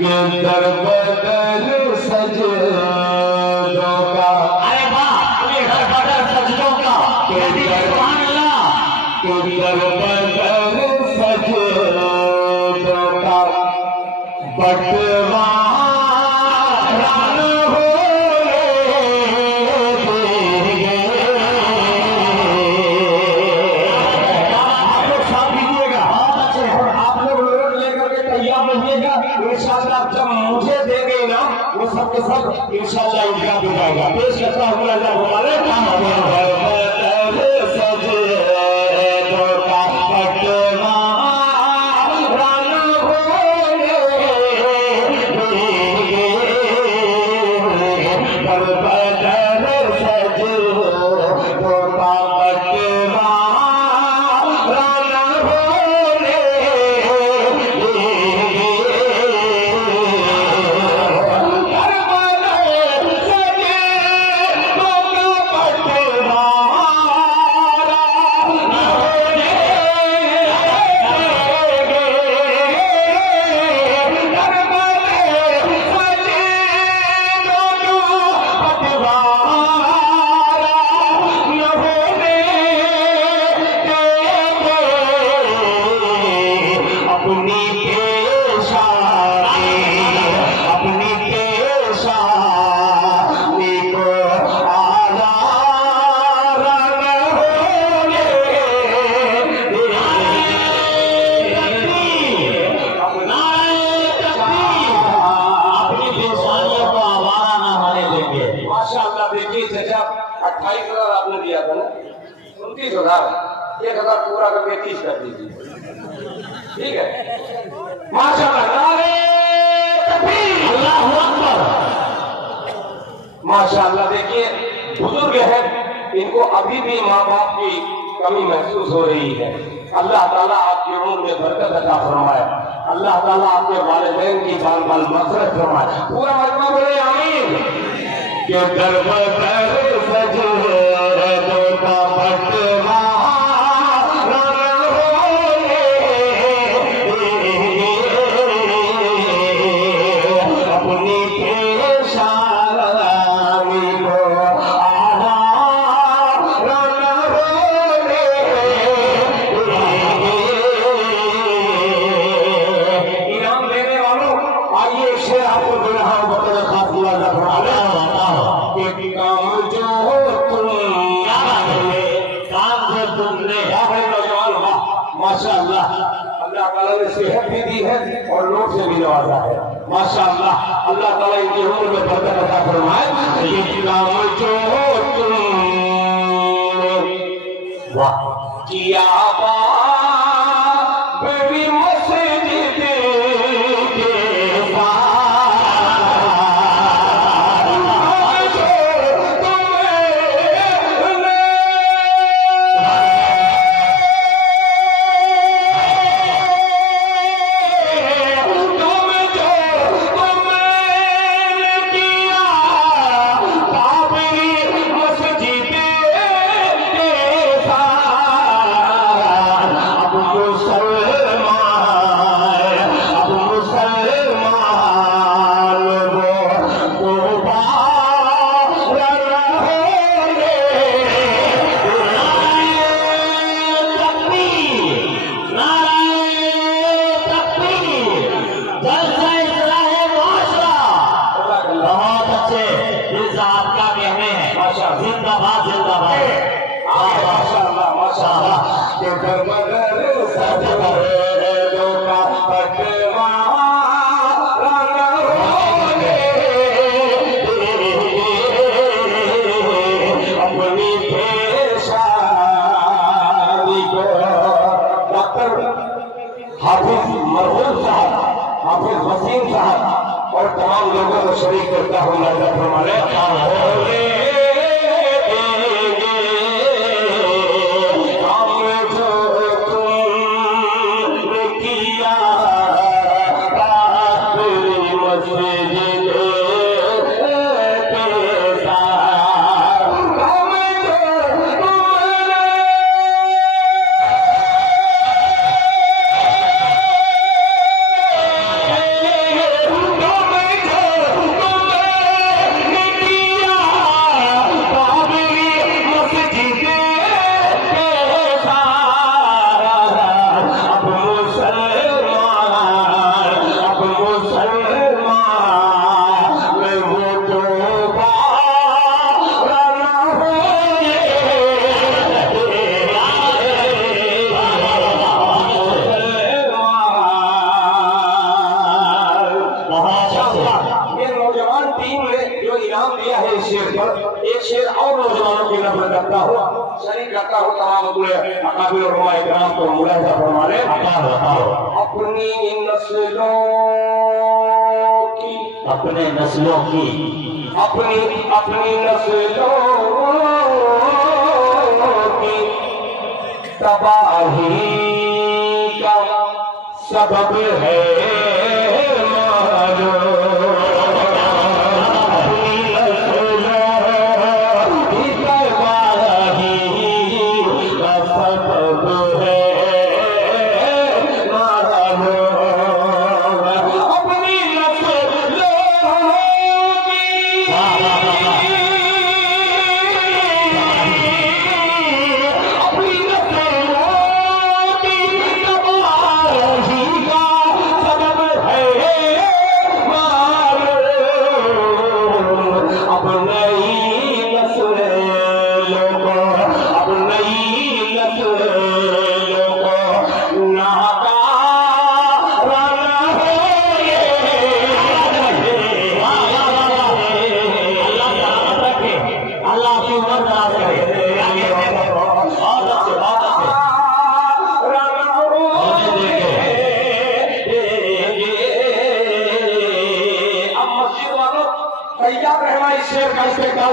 کہ در بدر سجدوں کا ارے واہ در بدر سجدوں کا سبحان اللہ کہ در بدر سجدوں کا بٹوارا سب انشاءاللہ ان کا بھی جائے گا پیش کرتا ہوں اللہ ہمارے ماشاءاللہ دیکھیے بزرگ ہیں ان کو ابھی بھی ماں باپ کی کمی محسوس ہو رہی ہے اللہ تعالیٰ آپ کی عمر میں برکت عطا فرمائے اللہ تعالیٰ آپ کے والدین کی جان مال مغفرت فرمائے پورا مجمع بولے آمین کہ در بدر سجدوں کا بٹوارا اور لوگ سے بھی نوازا ہے ماشاءاللہ اللہ تعالیٰ ان کی عمر میں برکت عطا فرمائے یہ کام جو تم واہ کیا بڑی مسجد کے اور تمام لوگوں کو شریک کرتا ہوں اللہ فرمانے عنوان دیا ہے اس شعر پر. ایک شعر اور نوجوانوں کی نظر کرتا ہوں, شریک کرتا ہوں تمام اکابر علماء کرام کو ملاحظہ فرما لیں. اپنی نسلوں کی اپنے نسلوں کی اپنی نسلوں کی تباہی کا سبب ہے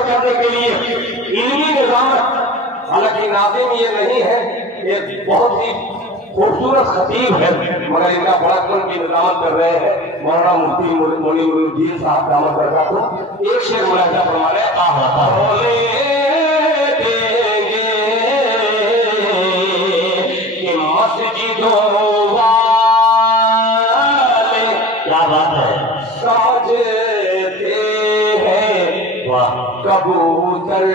کرنے کے لیے علمی نظام. حالانکہ ناظم یہ نہیں ہے, یہ بہت ہی خوبصورت خطیب ہے, مگر ان کا بڑا کن کی نظامت کر رہے ہیں مولانا مفتی منیر الدین صاحب دامت برکاتہ. ایک شعر ملاحظہ فرما رہے کہ مسجدوں والے کیا بات ہے ساجتے ہیں کبوتر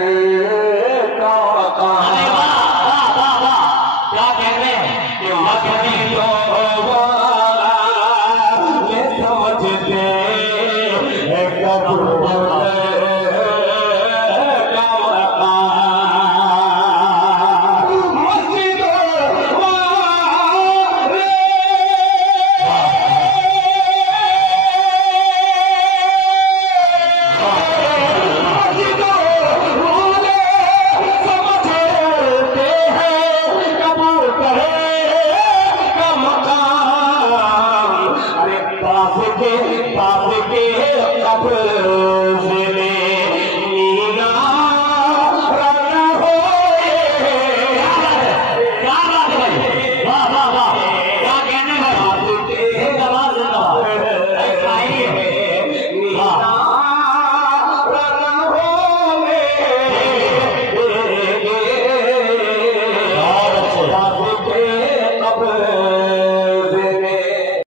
کا مقام. کیا کہہ رہے ہیں کہ مسجدوں والے سمجھتے